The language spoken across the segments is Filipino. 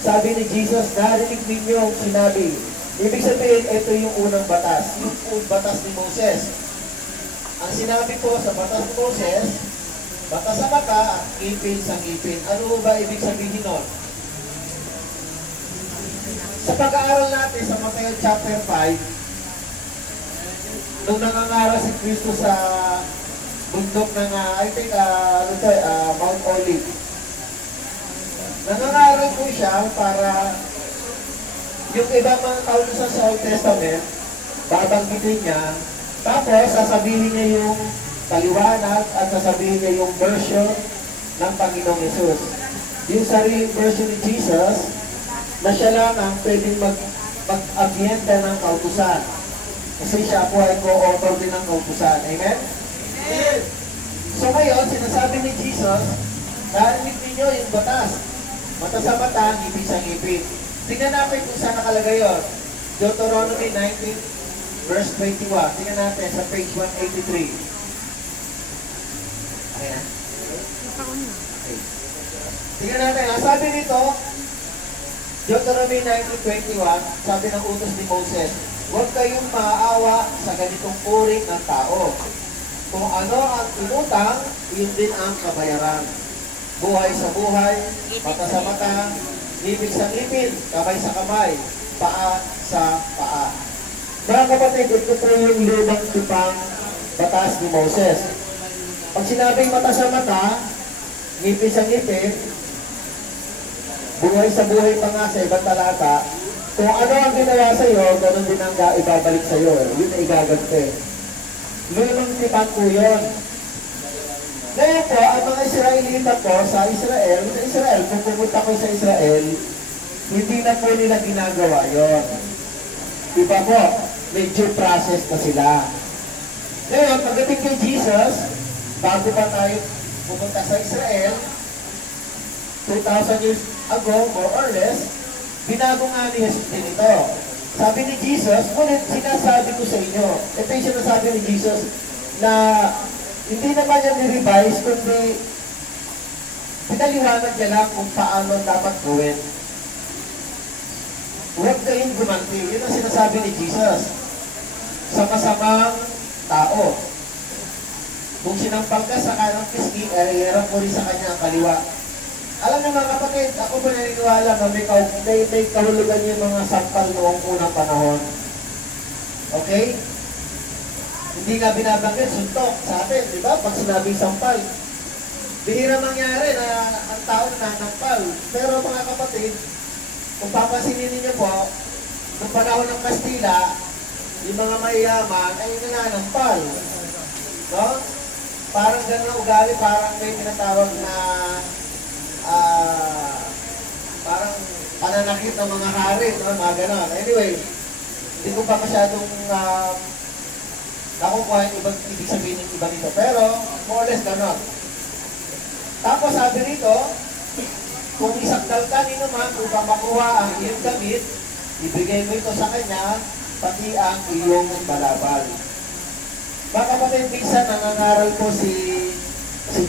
Sabi ni Jesus, narinig ninyo ang sinabi. Ibig sabihin, ito yung unang batas. Yung batas ni Moses. Ang sinabi ko sa batas ni Moses, mata sa mata, ngipin sa ngipin. Ano ba ibig sabihin nun? Sa pag-aaral natin sa Matthew chapter 5, nung nangangaral si Kristo sa bundok ng, Mount Olive, nangangaral ko siya para yung ibang mga kautusan sa Old Testament, babanggitin niya, tapos sasabihin niya yung paliwanag at sasabihin niya yung version ng Panginoong Yesus. Yung sariling version ni Jesus, na siya lang ang pwedeng mag-abyenta ng kautusan. Kasi siya po ay co-author din ng kautusan. Amen? Amen! So ngayon, sinasabi ni Jesus, narinig ninyo yung batas. Mata sa mata, ngipin sa ngipin. Tingnan natin kung saan nakalagay yun. Deuteronomy 19, verse 21. Tingnan natin sa page 183. Ayan. Okay. Tingnan natin. Ang sabi nito, Deuteronomy 19:21, sabi ng utos ni Moses, huwag kayong maaawa sa ganitong uri ng tao. Kung ano ang inutang, yun din ang kabayaran. Buhay sa buhay, mata sa mata, ngipin sa ngipin, kamay sa kamay, paa sa paa. Mga kapatid, ito po yung lumang tipang batas ni Moses. Pag sinabing mata sa mata, ngipin sa ngipin, buhay sa buhay pa nga sa ibang talata, kung ano ang ginawa sa iyo, ganoon din ang ibabalik sa iyo. Yun ay gaganti. Lumang tipang po yun. Ngayon po, ang mga Israelita po sa Israel, kung pumunta ko sa Israel, hindi na po nila ginagawa yon. Diba po, may due process na sila. Ngayon, pagdating kay Jesus, bago pa tayo pumunta sa Israel, 2,000 years ago, more or less, binago nga ni Jesus din ito. Sabi ni Jesus, ngunit sinasabi ko sa inyo, ito yung sinasabi ni Jesus, na hindi naman niya ni-revise, kundi pinaliwanag niya lang kung paano dapat gawin. Huwag kayong gumanti. Yun ang sinasabi ni Jesus. Sa masamang tao. Kung sinampal ka sa kanang pisngi, ay harap mo rin sa kanya ang kaliwa. Alam niyo mga kapatid, ako ba naniniwala na may kahulugan yung mga sampal noong unang panahon. Okay? Hindi nga binabanggit, suntok sa atin, di ba? Pag sinabing sampal. Bihira mangyari na ang tao nanampal. Pero mga kapatid, kung papasinin niyo po, noong panahon ng Kastila, yung mga mayayaman ay nananampal. No? Parang gano'n ugali, parang may tinatawag na parang pananakit ng mga hari, no? Mga gano'n. Anyway, hindi ko pa masyadong nakukuha yung ibig sabihin ng iba nito. Pero, more or less gano'n. Tapos sabi rito, kung isakdal ka nino man, upang makuha ang iyong damit, ibigay mo ito sa kanya, pati ang iyong balabal. Mga kapatid, minsan nangangaral po si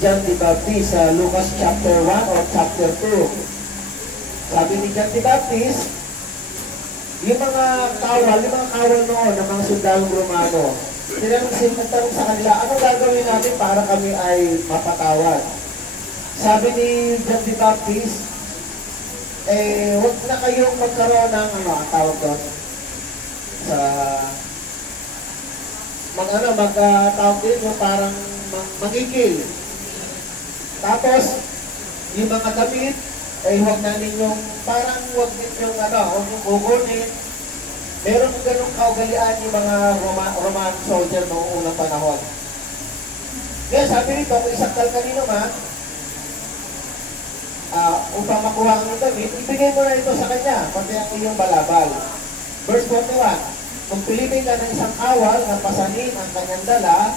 John the Baptist sa Lucas chapter 1 or chapter 2. Sabi ni John the Baptist, yung mga kawal noon ng mga sundalong Romano, nagtanong sa kanila, ano gagawin natin para kami ay mapatawad? Sabi ni John the Baptist, huwag na kayong magkaroon ng, tawag doon, sa, tawag din yung parang magigil. Tapos, yung mga damit, huwag na ninyong, parang huwag ninyong, huwag ninyong gugunin. Meron ganong kaugalian yung mga Roman soldier noong unang panahon. Kaya sabi nito, kung isakdal kanino man, upang makuha ang damit, ibigay mo na ito sa kanya, pati ang iyong balabal. Verse 41, kung pilitin ka ng isang awal na pasanin ang kanyang dala,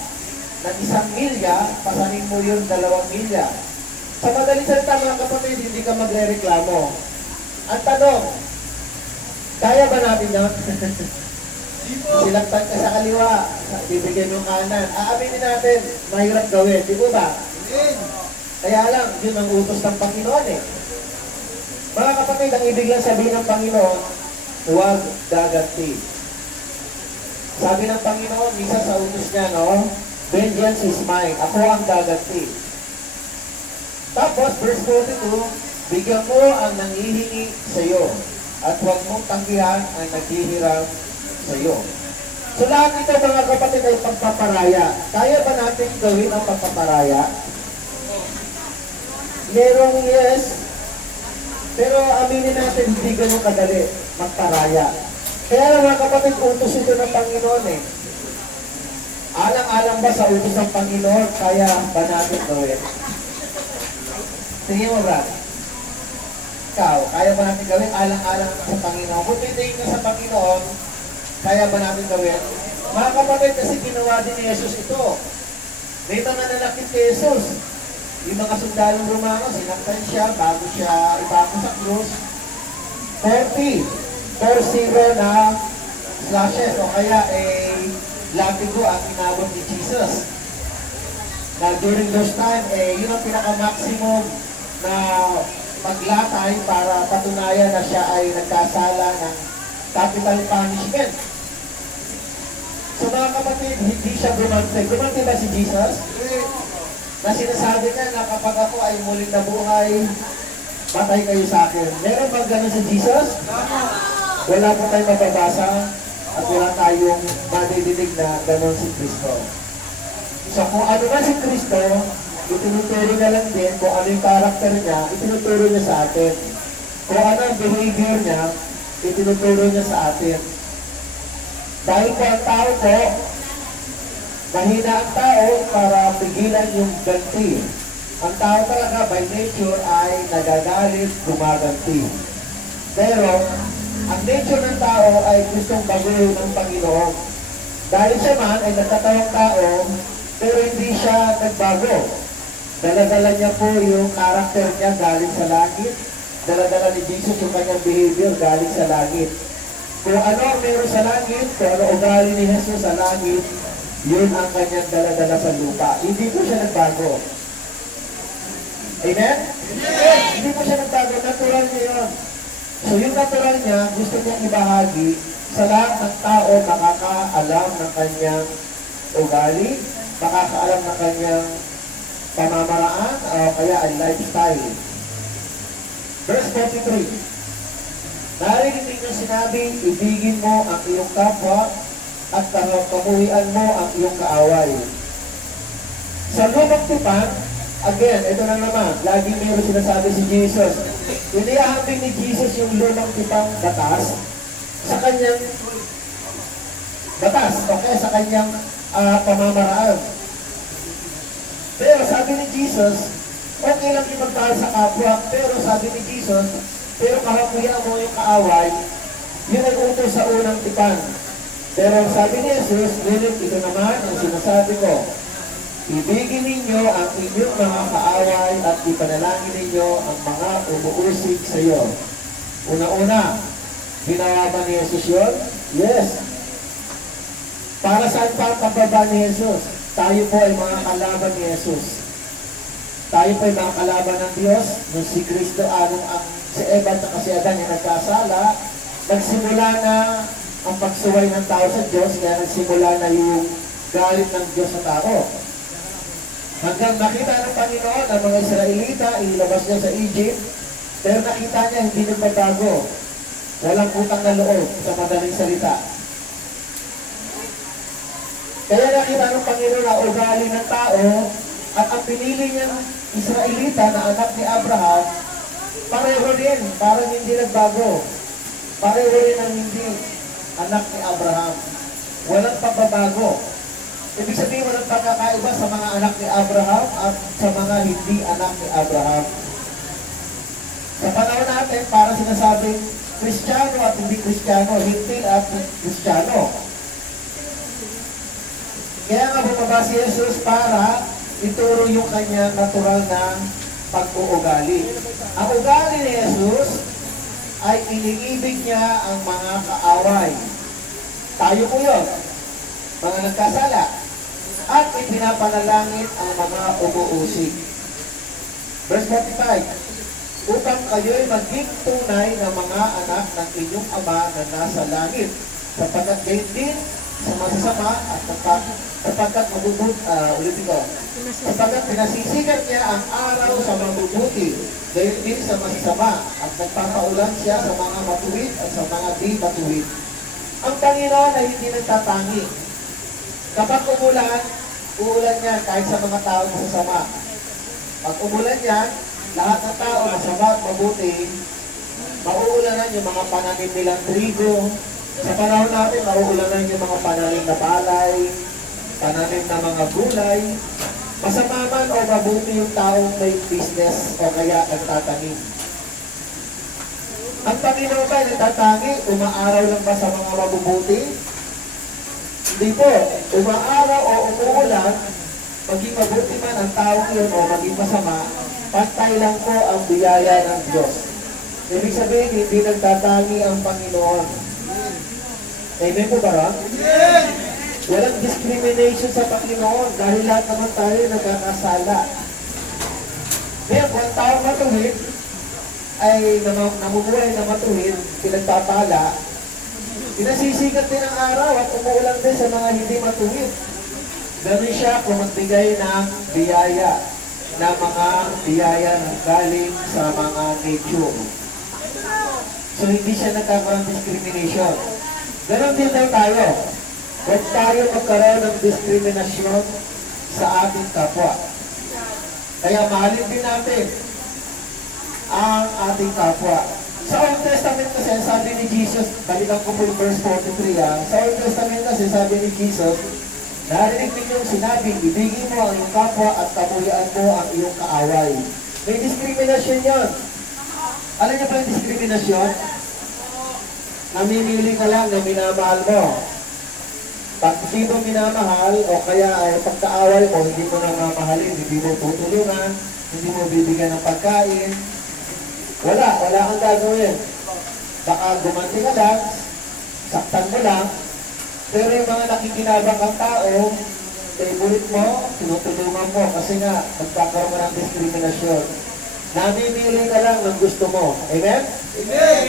ng 1 milya, pasanin mo yung 2 milya. Sa madaling salita mga kapatid, hindi ka magre-reklamo. Ang tanong, kaya ba natin yun? Silaktan ka sa kaliwa, bibigyan mo kanan. Aaminin natin, mahirap gawin. Di ba ba? Kaya lang, yun ang utos ng Panginoon eh. Mga kapatid, ang ibig lang sabihin ng Panginoon, huwag gaganti. Sabi ng Panginoon, minsan sa utos niya, no? Vengeance is mine. Ako ang gaganti. Tapos, verse 42, bigyan mo ang nanghihingi sa iyo at huwag mong tanggihan ang naghihiram sa iyo. So lahat ito mga kapatid ay pagpaparaya. Kaya ba natin gawin ang pagpaparaya? Merong yes, pero aminin natin hindi ganun kadali magparaya. Kaya mga kapatid, utos ito ng Panginoon eh. Alang-alang ba sa utos ng Panginoon, kaya ba natin gawin? Tingin mo, Brad. Ikaw, kaya ba natin gawin? Alang-alang sa Panginoon. Kung titingin ka sa Panginoon, kaya ba natin gawin? Mga kapatid, kasi ginawa din ni Jesus ito. May mga nanakit kay Jesus. Yung mga sundalong Romano, sinaktan siya bago siya ipako sa krus. 40 na slashes o kaya labigo ang inabot ni Jesus. Na during those time, yun ang pinaka-maximum na paglatay para patunayan na siya ay nagkasala ng capital punishment. So mga kapatid, hindi siya gumante. Gumante ba si Jesus? Na sinasabi niya na kapag ako ay muling nabuhay, patay kayo sa akin. Meron bang ganun si Jesus? Wala po tayong mababasa at wala tayong madidinig na ganun si Kristo. So kung ano ba si Kristo, itinuturo niya lang din kung ano yung karakter niya, itinuturo niya sa atin. Kung ano ang behavior niya, itinuturo niya sa atin. Dahil po ang tao po, mahina ang tao para pigilan yung ganti. Ang tao talaga by nature ay nagagalit, gumaganti. Pero, ang nature ng tao ay gustong baguhin ng Panginoon. Dahil siya man ay nagkatawang tao, pero hindi siya nagbago. Dala-dala niya po yung karakter niya galing sa langit. Dala-dala ni Jesus yung kanyang behavior galing sa langit. Kung ano ang meron sa langit, kung ano ugali ni Jesus sa langit, yun ang kanyang dala-dala sa lupa. Hindi po siya nagbago. Amen? Yes. Hindi po siya nagbago. Natural niya yun. So yung natural niya, gusto niyang ibahagi sa lahat ng tao makakaalam ng kanyang ugali, makakaalam ng kanyang pamamaraan, o kaya ang lifestyle. Verse 43. Narinig ninyo sinabi, ibigin mo ang iyong kapwa at kamuhian mo ang iyong kaaway. Sa lumang tipan, again, ito na naman, lagi mayroon sinasabi si Jesus. Iniahambing ni Jesus yung lumang tipang batas sa kanyang batas, okay, sa kanyang pamamaraan. Pero sabi ni Jesus, okay lang yung magmahal sa kapwa, pero sabi ni Jesus, pero kahamuyan mo yung kaaway, yun ang utos sa unang tipan. Pero sabi ni Jesus, ngunit ito naman ang sinasabi ko, ibigin ninyo ang inyong mga kaaway at ipanalangin ninyo ang mga umuusig sa iyo. Una-una, ginawa ba ni Jesus yun? Yes. Para saan pa ang pagbaba ni Jesus? Tayo po ay mga kalaban ni Jesus. Tayo po ay mga kalaban ng Diyos. Nung si Kristo, si Eva at si Adan yung nagkasala, nagsimula na ang pagsuway ng tao sa Diyos, kaya nagsimula na yung galit ng Diyos sa tao. Hanggang nakita ng Panginoon ang mga Israelita, ilabas niya sa Egypt, pero nakita niya hindi nagbabago. Walang utang na loob sa madaling salita. Kaya nakita ng Panginoon na ugali ng tao at ang pinili niyang Israelita na anak ni Abraham, pareho rin, parang hindi nagbago. Pareho rin ang hindi anak ni Abraham. Walang pagbabago. Ibig sabihin, walang pagkakaiba sa mga anak ni Abraham at sa mga hindi anak ni Abraham. Sa panahon natin, para sinasabing Kristiyano at hindi Kristiyano, Hintil at Kristiyano. Kaya nga bumaba si Jesus para ituro yung kanyang natural na pag-uugali. Ang ugali ni Jesus ay iniibig niya ang mga kaaway. Tayo po yun, mga nagkasala. At ipinapanalangin ang mga umuusig. Verse 45. upang kayo'y maging tunay na mga anak ng inyong Ama na nasa langit. Sapagkat gayon din sa masasama at sapagkat ulitin ko, sapagkat pinasisikat niya ang araw sa mabubuti, gayon din sa masasama, at nagpapaulan siya sa mga matuwid at sa mga di matuwid. Ang Panginoon ay hindi nagtatangi. Kapag uulan yan kahit sa mga tao masasama. Pag umulan yan, lahat ng tao masama at mabuti, mauulanan yung mga pananim nilang trigo. Sa panahon natin, mauulanan yung mga pananim na palay, pananim na mga gulay. Masama man o mabuti yung taong may business o kaya nagtatanim. Ang Panginoon ba nagtatangi? Umaaraw lang ba sa mga mabubuti? Hindi po. Umaaraw o umuulan, maging mabuti man ang taong yun o maging masama, pantay lang po ang biyaya ng Diyos. Ibig sabihin, hindi nagtatangi ang Panginoon. Amen po ba ron? Walang discrimination sa Panginoon dahil lahat naman tayo nagkakasala. Ngayon, kung ang taong matuwid ay namumuhay na matuwid, pinagpapala, pinasisikat din ang araw at umuulan din sa mga hindi matuwid. Ganun siya kung magbigay ng biyaya, na mga biyaya na galing sa mga nature. So hindi siya nagkakaroon ng discrimination. Ganon din daw tayo. Huwag tayo magkaroon ng diskriminasyon sa ating kapwa. Kaya mahalin din natin ang ating kapwa. Sa Old Testament kasi, sabi ni Jesus, balikan ko po yung verse 43 sa Old Testament kasi, sabi ni Jesus, narinig ninyong sinabi, ibigin mo ang iyong kapwa at kapuyaan mo ang iyong kaaway. May diskriminasyon yon. Alam niyo ba yung diskriminasyon? Namimili ka lang na minamahal mo. Pag hindi mo minamahal, o kaya ay pagkaaway mo, hindi mo na mamahalin, hindi mo tutulungan, hindi mo bibigyan ng pagkain, wala kang gagawin. Baka gumanti ka lang, saktan mo lang, pero yung mga nakikinabang kang tao, favorite mo, tinutulungan mo, kasi nga, magkakaroon mo ng diskriminasyon. Namimili ka lang ng gusto mo. Amen? Amen!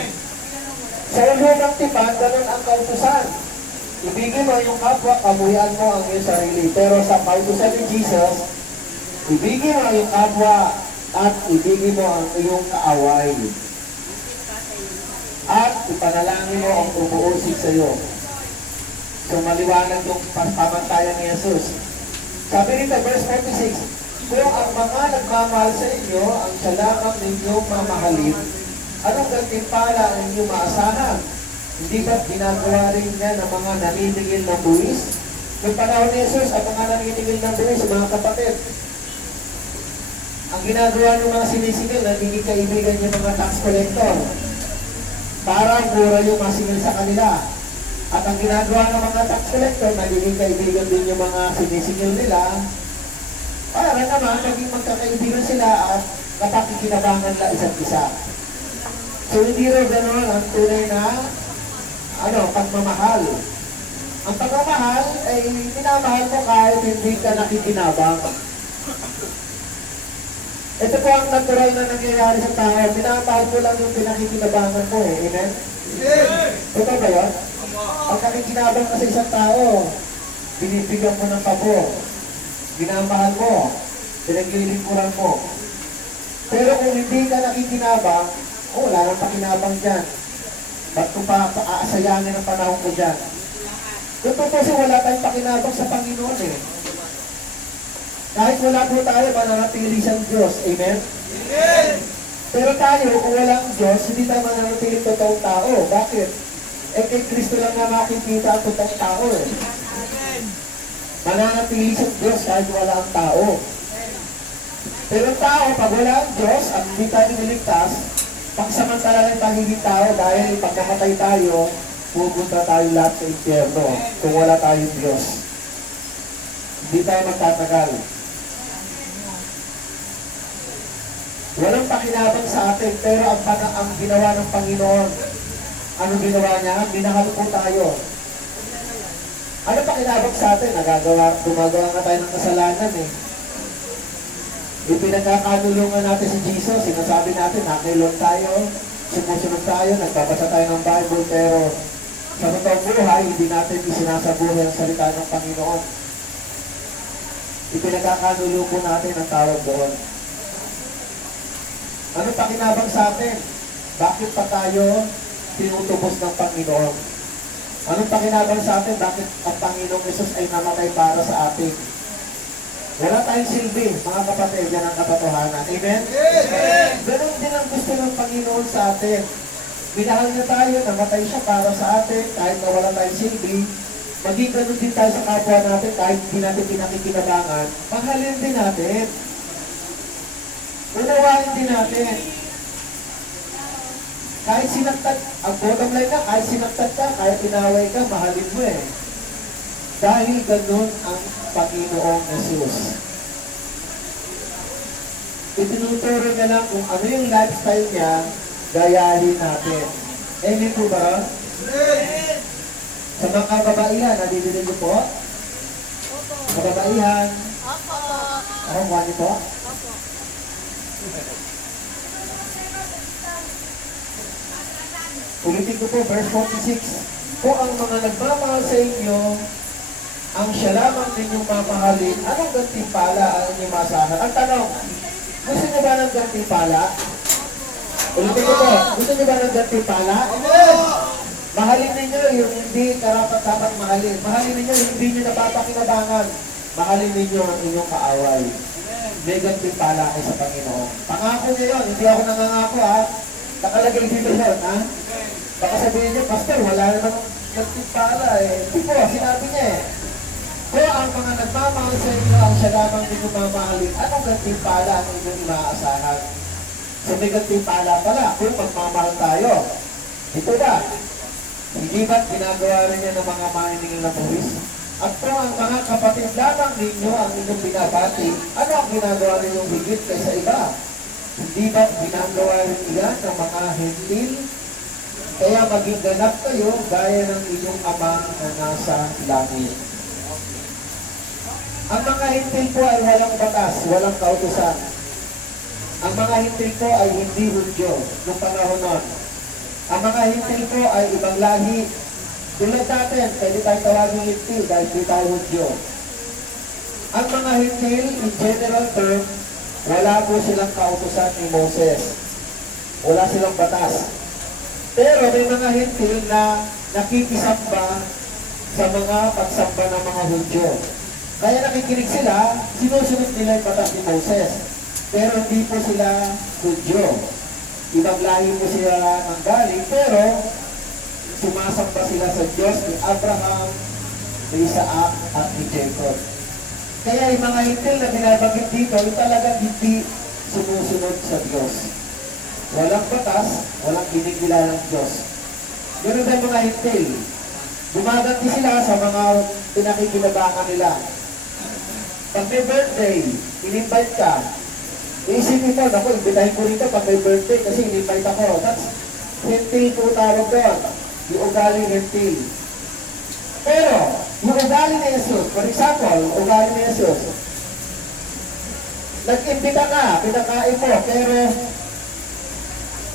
Sa unang tipan, ganun ang kautusan. Ibigin mo yung kapwa, kamuyan mo ang iyong sarili. Pero sa kautusan ni Jesus, ibigin mo yung kapwa at ibigin mo ang iyong kaaway. At ipanalangin mo ang umuusig sa iyo. So maliwanag yung pamantayan ni Jesus. Sabi rito, verse 46, kung ang mga nagmamahal sa inyo, ang siya lamang ninyong mamahalin, anong gantimpala ang inyong maasahan? Hindi ba ginagawa rin niya ng mga naniningil ng buwis? Noong panahon ni Jesus, ang mga naniningil ng buwis, mga kapatid, ang ginagawa ng mga sinisingil, nagiging kaibigan yung mga tax collector. Parang mura yung masingil sa kanila. At ang ginagawa ng mga tax collector, nagiging kaibigan din yung mga sinisingil nila. Para naman, naging magkakaibigan sila at napakikinabangan na isa't isa. So hindi rin gano'n ang tunay na pagmamahal. Ang pagmamahal ay minamahal mo kahit hindi ka nakikinabang. Ito po ang natural na nangyayari sa tao. Minamahal mo lang yung pinakikinabangan mo eh. Amen? Totoo ba yun? Pag nakikinabang ka sa isang tao, binibigyan mo ng pabor. Minamahal mo. Pinaglilingkuran mo. Pero kung hindi ka nakikinabang, wala nang pakinabang dyan. Ba't ko pa aasayangin ang panahon ko dyan? Totoo kasi wala tayong pakinabang sa Panginoon eh. Kahit wala po tayo, mananatili siyang Diyos. Amen? Amen! Pero tayo, kung walang Diyos, hindi tayo mananatili totoong tao. Bakit? Kay Kristo lang na makikita ang totoong tao eh. Mananatili siyang Diyos kahit wala ang tao. Pero tao, pag wala ang Diyos, at hindi tayo niligtas, pagsamantala ng pagiging tao dahil pag namatay tayo, pupunta tayo lahat sa impyerno kung wala tayong Diyos. Hindi tayo magtatagal. Walang pakinabang sa atin, pero ang ginawa ng Panginoon, anong ginawa niya? Minahal po tayo. Ano pakinabang sa atin? Gumagawa nga tayo ng kasalanan eh. Ipinagkakanulungan natin si Jesus. Sinasabi natin, nakilong tayo, sumusunod tayo, nagbabasa tayo ng Bible, pero sa totoong buhay, hindi natin isinasabuhay ang salita ng Panginoon. Ipinagkakanulungan natin ang tawag doon. Ano pakinabang sa atin? Bakit pa tayo tinutubos ng Panginoon? Anong pakinabang sa atin? Bakit ang Panginoong Jesus ay namatay para sa atin? Wala tayong silbi, mga kapatid, yan ang katotohanan. Amen? Amen! Ganun din ang gusto ng Panginoon sa atin. Minahal niya tayo, namatay siya para sa atin, kahit na wala tayong silbi. Maging ganun din tayo sa kapwa natin, kahit hindi natin pinakikinabangan, mahalin din natin. Unawain din natin. Kahit sinaktan, ang bottom line na, kahit sinaktan ka, kahit inaway ka, mahalin mo eh. Dahil ganun ang Panginoong Jesus. Itinuturo niya lang kung ano yung lifestyle niya, gayahin natin. Amen po ba? Amen! Sa mga kababaihan, nadidinig niyo po? Opo. Kababaihan? Opo. Ako, kuha niyo po? Opo. Ulitin ko po, verse 46. Kung ang mga nagmamahal sa inyo, ang siya lamang ninyong mamahalin, anong gantimpala ang inyong masahan? Ang tanong, gusto niyo ba ng gantimpala? Ulitin ko po, gusto niyo ba ng gantimpala? Amen! Mahalin ninyo yung hindi karapat-dapat mahalin. Mahalin ninyo yung hindi nyo napapakinabangan. Mahalin ninyo ang inyong kaaway. May gantimpala kayo sa Panginoon. Pangako niyo yun, hindi ako nangangako ha. Nakalagay dito yun ha. Baka sabihin niyo, Pastor, wala naman gantimpala eh. Hindi po, sinabi niya eh. Kung ang mga nagmamahal sa inyo ang siya lamang din mamahalin, anong gantimpala ang inyong inaasahan? So may gantimpala pala kung magmamahal tayo. Ito ba? Hindi ba't ginagawa rin niya ng mga maniningil na buwis? At kung ang mga kapatid lamang ninyo ang inyong binabati, ano ang ginagawa ninyong higit kaysa iba? Hindi ba't ginagawa rin iyan ng mga hentil? Kaya maging ganap kayo gaya ng inyong ama na nasa langit. Ang mga hintil po ay walang batas, walang kautusan. Ang mga hintil po ay hindi Hudyo noong panahon nun. Ang mga hintil po ay ibang lahi. Tulad natin, pwede tayo tawagin hintil dahil di tayo Hudyo. Ang mga hintil, in general term, wala po silang kautusan ni Moses. Wala silang batas. Pero may mga hintil na nakikisamba sa mga pagsamba ng mga Hudyo. Kaya nakikinig sila, sinusunod nila yung batas ni Moses. Pero hindi po sila Hudyo. Ibang lahi po sila ng galing, pero sumasamba sila sa Diyos ni Abraham, ni Isaac, at ni Jacob. Kaya yung mga hintil na binabanggit dito, yung talagang hindi sumusunod sa Diyos. Walang batas, walang kinigila ng Diyos. Ganun ang mga hintil. Gumaganti sila sa mga pinakikinabangan nila. Pag may birthday, in-invite ka, iisipin mo, naku, imbitahin ko rito pag may birthday kasi in-invite ako. That's hentil po tawag doon. Yung ugaling hentil. Pero, yung ugali ni Jesus, for example, ugali ni Jesus, nag-imbita ka, pinakain mo, pero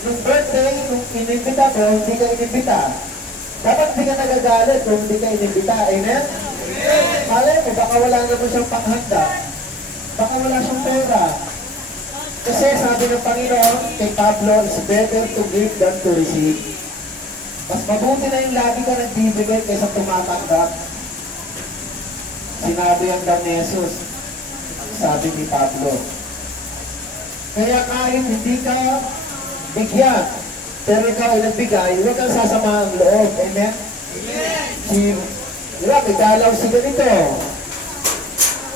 nung birthday, nung in-invita ko, hindi ka in-invita. Dapat hindi ka nagagalit kung hindi ka in-invita. Amen? Malay mo, baka wala naman siyang panghanda. Baka wala siyang pera. Kasi sabi ng Panginoon, kay Pablo, it's better to give than to receive. Mas mabuti na yung lagi ka nagbibigay kaysa tumatanggap. Sinabi ang daw ni Jesus, sabi ni Pablo. Kaya kahit hindi ka bigyan, pero ikaw ay nagbigay, huwag kang sasama ang loob. Amen? Amen! Diba, may dalaw si ganito.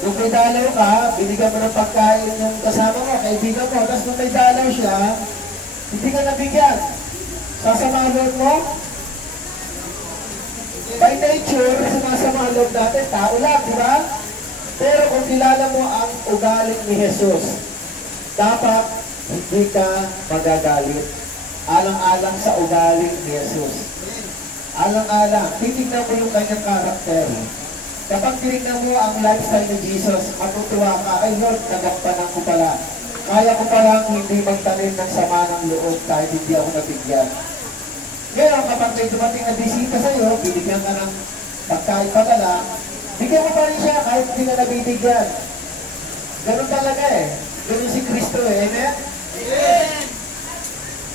Nung may dalaw ka, binigyan mo ng pagkain yung kasama mo, kaibigan mo, tapos nung may dalaw siya, hindi ka nabigyan. Sasama ang loob mo? By nature, sumasama ang loob natin, tao lang, di ba? Pero kung kilala mo ang ugaling ni Jesus, dapat hindi ka magagalit. Alang-alang sa ugaling ni Jesus. Alang-alang, titignan mo yung kanyang karakter. Kapag tinignan mo ang lifestyle ni Jesus, matutuwa ka, ay Lord, nagampanan ko pala. Kaya ko palang hindi magtanim ng sama ng loob kahit hindi ako nabigyan. Ngayon, kapag may dumating na bisita sa'yo, binigyan ka ng pagkain padala, bigyan mo pa rin siya kahit hindi ka nabibigyan. Ganun talaga eh. Ganun si Kristo eh. Amen? Amen!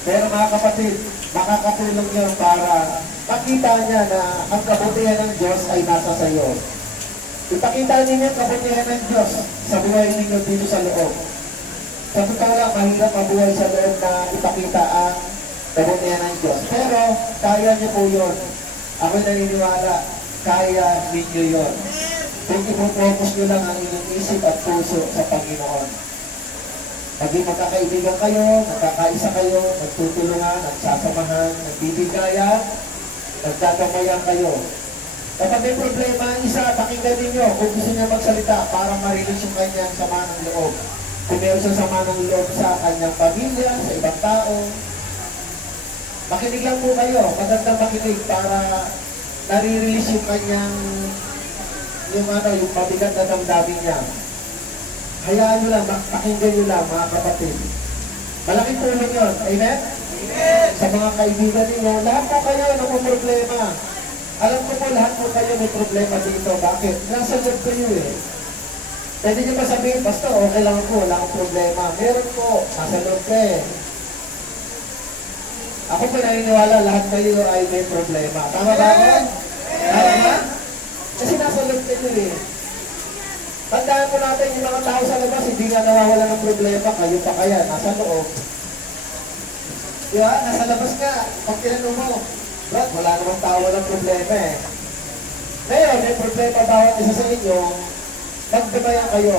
Pero mga kapatid, makakatulong yun para makita niya na ang kabutihan ng Diyos ay nasa sayo. Ipakita ninyo ang kabutihan ng Diyos sa buhay ninyo dito sa loob. Sa totoo lang, mahirap mabuhay sa loob na ipakita ang kabutihan ng Diyos. Pero, kaya niyo po yun. Ako'y naniniwala, kaya ninyo yun. Kung ipopromote nyo lang ang inyong isip at puso sa Panginoon. Maging magkakaibigan kayo, magkakaisa kayo, magtutulungan, nagsasamahan, nagbibigayan, nagdadamayan kayo. Kapag may problema ang isa, pakinggan ninyo kung gusto niya magsalita para marilis yung kanyang sama ng loob. Kung meron siyang sama ng loob sa kanyang pamilya, sa ibang tao, makinig lang po kayo, magandang makinig para nare-release yung kanyang yung mabigat na damdamin niya. Hayaan nyo lang, pakinggan nyo lang mga kapatid. Malaking tulong yun. Amen? Amen! Sa mga kaibigan ninyo, lahat po kayo na may problema. Alam ko po, lahat po kayo may problema dito. Bakit? Nasa loob kayo eh. Pwede nyo ba sabihin, Pastor, okay lang po, wala akong problema. Meron po, nasa loob ka eh. Ako po naniniwala, lahat kayo ay may problema. Tama ba ako? Tama ba? Kasi nasa loob kayo eh. Tandaan po natin yung mga tao sa labas, hindi nga nawawala ng problema, kayo pa kaya, nasa loob. Diba? Nasa labas ka, pag tinanong mo, Brad, wala namang tao ng problema eh. Ngayon, may problema bawat isa sa inyo, magdabayan kayo.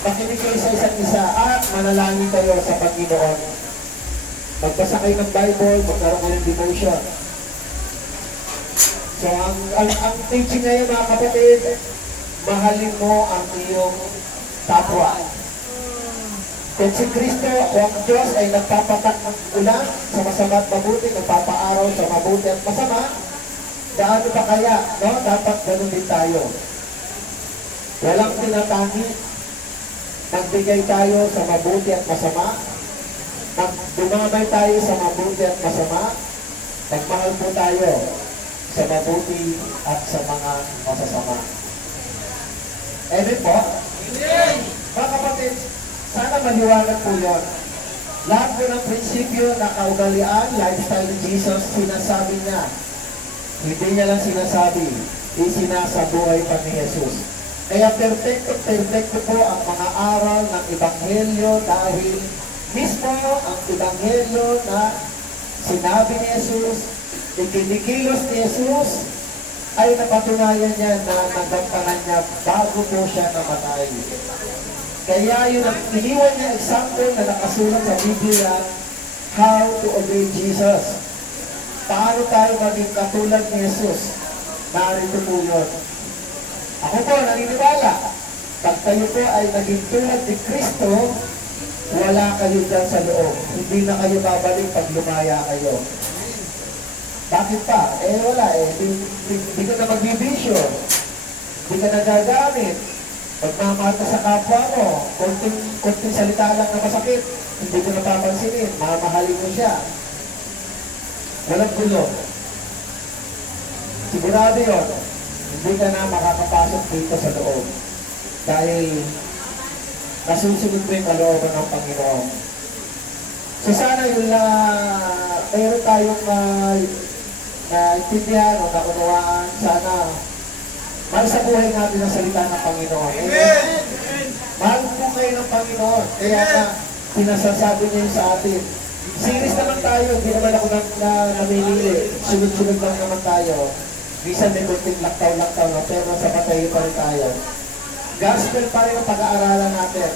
Makinig kayo sa isa't isa at manalangin kayo sa Panginoon. Magbasa kayo ng Bible, magkaroon kayo ng devotion. So, ang teaching ngayon mga kapatid, mahalin mo ang iyong kapwa. Kung si Kristo o ang Diyos ay nagpapatak ng ulan sa masama at mabuti, nagpapaaraw sa mabuti at masama, gaano pa kaya, no? Dapat ganun din tayo. Walang tinatangi, magbigay tayo sa mabuti at masama, dumamay tayo sa mabuti at masama, magmahal po tayo sa mabuti at sa mga masasama. Amen po? Amen! Mga kapatid, sana maliwanag po yun. Lahat po ng prinsipyo na kaugalian, lifestyle ni Jesus, sinasabi niya. Hindi niya lang sinasabi, isinasabuhay pa ni Jesus. Kaya perfecto po ang mga aral ng Ebanghelyo dahil mismo ang Ebanghelyo na sinabi ni Jesus, ikinikilos ni Jesus, ay napatunayan niya na nagampanan niya bago po siya namatay. Kaya yun ang iniwan niya example na nakasulat sa Biblia, how to obey Jesus. Paano tayo maging katulad ni Jesus? Narito po yun. Ako po, naniniwala, pag kayo po ay naging tulad ni Kristo, wala kayo dyan sa loob. Hindi na kayo babalik pag lumaya kayo. Bakit pa? Eh wala eh. Hindi ka na magbibisyo. Hindi ka nagagamit. Pagmamahal ka sa kapwa mo, konting salita lang na masakit, hindi ko napapansinin. Mamahalin mo siya. Walang gulo. Sigurado yun. Hindi ka na makakapasok dito sa loob. Dahil nasusunod mo yung kalooban ng Panginoon. So sana yung mayroon tayong intindihan o naunawaan, sana mahal sa buhay natin ang salita ng Panginoon. Amen! Mahal po kayo ng Panginoon. Kaya na, pinasasabi niya sa atin. Serious naman tayo, hindi naman ako namimili. Sunod-sunod lang naman tayo. Minsan may kunting laktaw-laktaw na, pero sa patay pa rin tayo. Gospel pa rin ang pag-aaralan natin.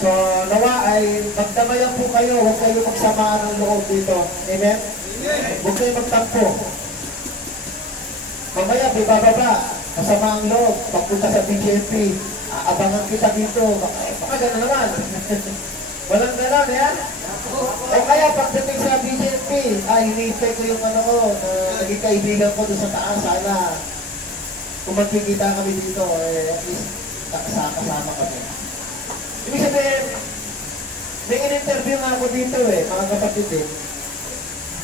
So, nawa ay magdamayan po kayo, huwag kayo magsamaan ng loob dito. Amen? Huwag kayo magtampo. Mamaya, bababa, masama ang loob, pagpunta sa BJP, abangan kita dito, baka gano'n naman. Walang gano'n, yan? O kaya, pagdating sa BJP, hinihintay ko yung ano ko, na naging kaibigan ko doon sa taas, sana kung magkikita kami dito, at least kasama kami. Ibig sabihin, may in-interview nga ako dito mga kapatid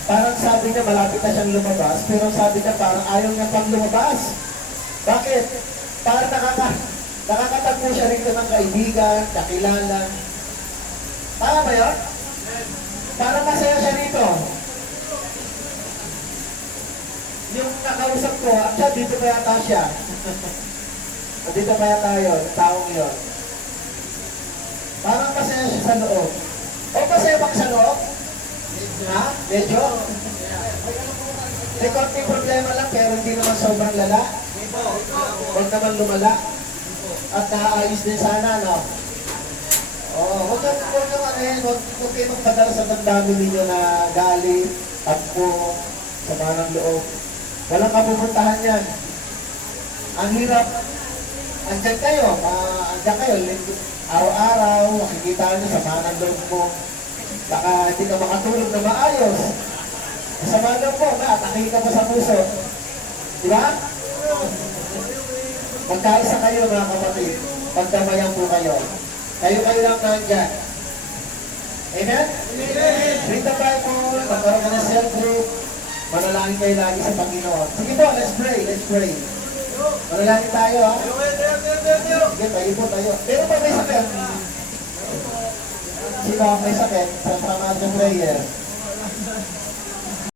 Parang sabi niya malapit na siyang lumabas, pero sabi niya parang ayaw niya pang lumabas. Bakit? Parang nakakatagpo siya rito ng kaibigan, kakilala. Tama ba yun? Parang masaya siya rito. Yung nakausap ko, actually dito pa yata siya. Dito pa yata yun, taong yun. Parang masaya siya sa loob. O masaya ba sa loob? Ha? Medyo? May konting problema lang pero hindi naman sobrang lala. Huwag naman lumala. At naaayos din sana, no? Huwag kayo magpadala sa damdamin ninyo na galit, tampo, sama ng loob. Walang kapupuntahan yan. Ang hirap, andyan kayo, araw-araw, makikita nyo, sama ng loob mo. Baka hindi ka makatulog na maayos. Sama ng loob mo, atake ka pa sa puso. Di ba? Magkaisa kayo mga kapatid. Pagdamayan po kayo. Kayo lang nandyan. Amen? Amen! Read the Bible, magkaroon ka ng cell group, manalangin kayo lagi sa Panginoon. Sige po, let's pray, let's pray. Manalangin tayo, ha? Sige, tayo po, tayo. Pero pag may sakit, sino ang may sakit sa prayer?